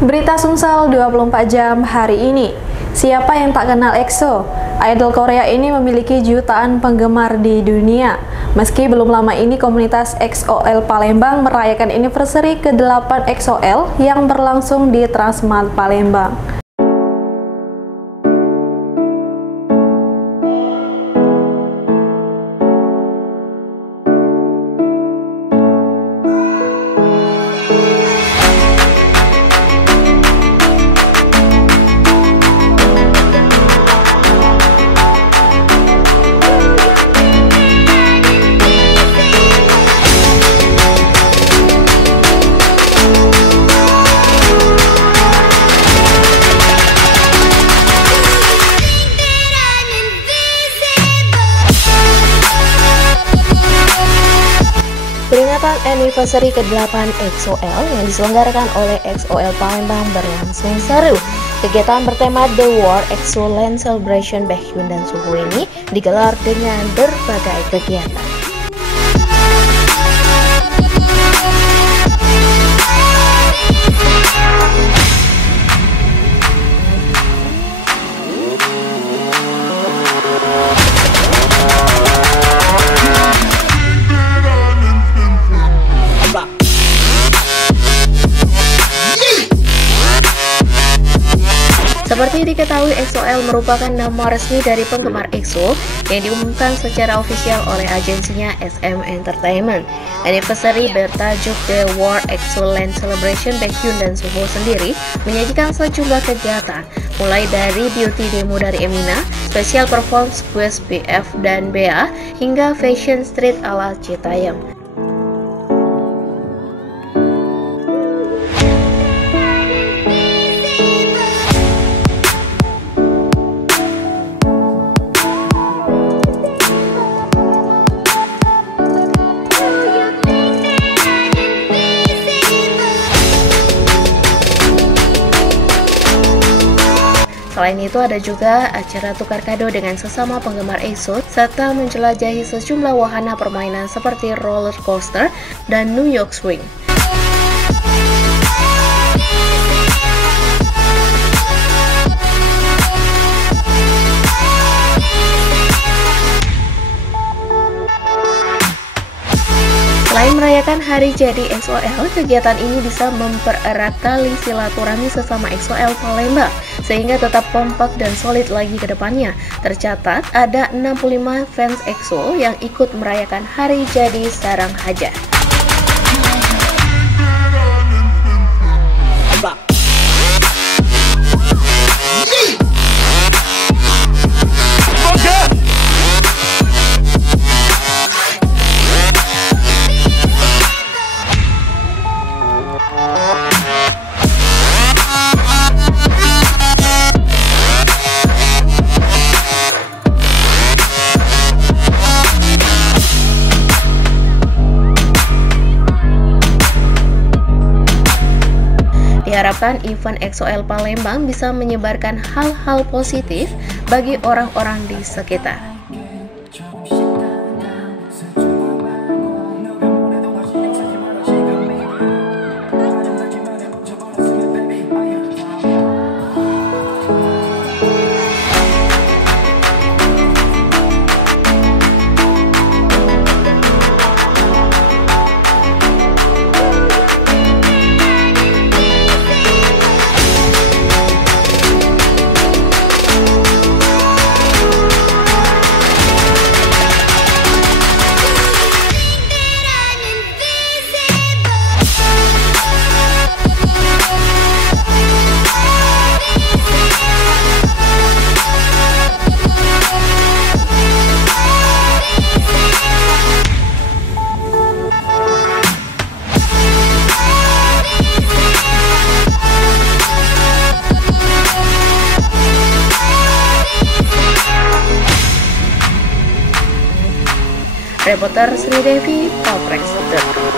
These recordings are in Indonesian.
Berita Sumsel 24 jam hari ini. Siapa yang tak kenal EXO? Idol Korea ini memiliki jutaan penggemar di dunia. Meski belum lama ini komunitas EXO-L Palembang merayakan anniversary ke-8 EXO-L yang berlangsung di Transmart Palembang. Peringatan anniversary ke-8 EXO-L yang diselenggarakan oleh EXO-L Palembang berlangsung seru. Kegiatan bertema The War EXO Land Celebration Baekhyun dan Suho ini digelar dengan berbagai kegiatan. Seperti diketahui, EXO-L merupakan nama resmi dari penggemar EXO yang diumumkan secara ofisial oleh agensinya SM Entertainment. Anniversary bertajuk The War EXO Land Celebration Baekhyun dan Suho sendiri menyajikan sejumlah kegiatan, mulai dari beauty demo dari Emina, special performance quest BF dan BA, hingga fashion street ala Citayam. Selain itu ada juga acara tukar kado dengan sesama penggemar EXO serta menjelajahi sejumlah wahana permainan seperti roller coaster dan New York Swing. Selain merayakan hari jadi EXO-L, kegiatan ini bisa mempererat tali silaturahmi sesama EXO-L Palembang sehingga tetap kompak dan solid lagi ke depannya. Tercatat ada 65 fans EXO yang ikut merayakan hari jadi Sarang Haja. Diharapkan event EXO-L Palembang bisa menyebarkan hal-hal positif bagi orang-orang di sekitar. Reporter Sri Devi, Polres.com.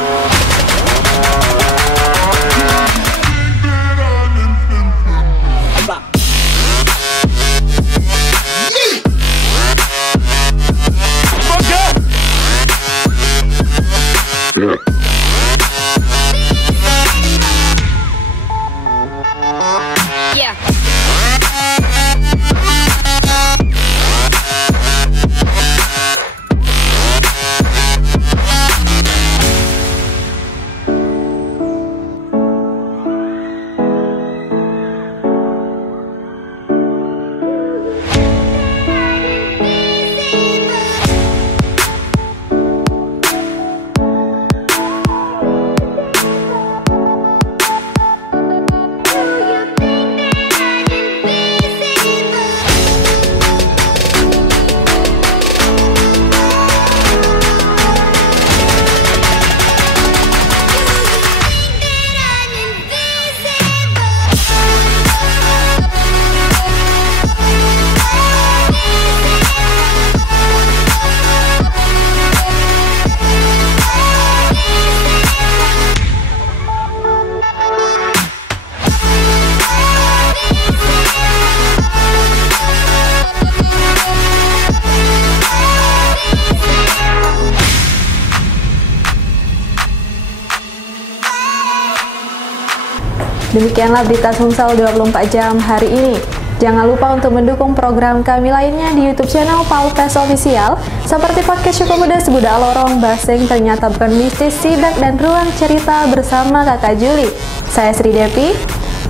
Demikianlah berita Sumsel 24 jam hari ini. Jangan lupa untuk mendukung program kami lainnya di YouTube channel Polres Official, seperti podcast Cukup Muda Sebudak Lorong, Basing Ternyata Bukan Mistis, Sidak, dan Ruang Cerita bersama Kakak Juli. Saya Sri Devi,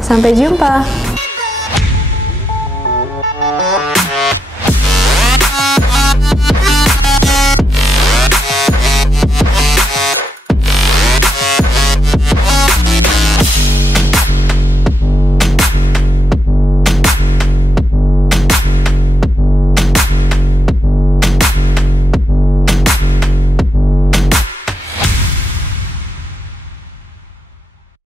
sampai jumpa.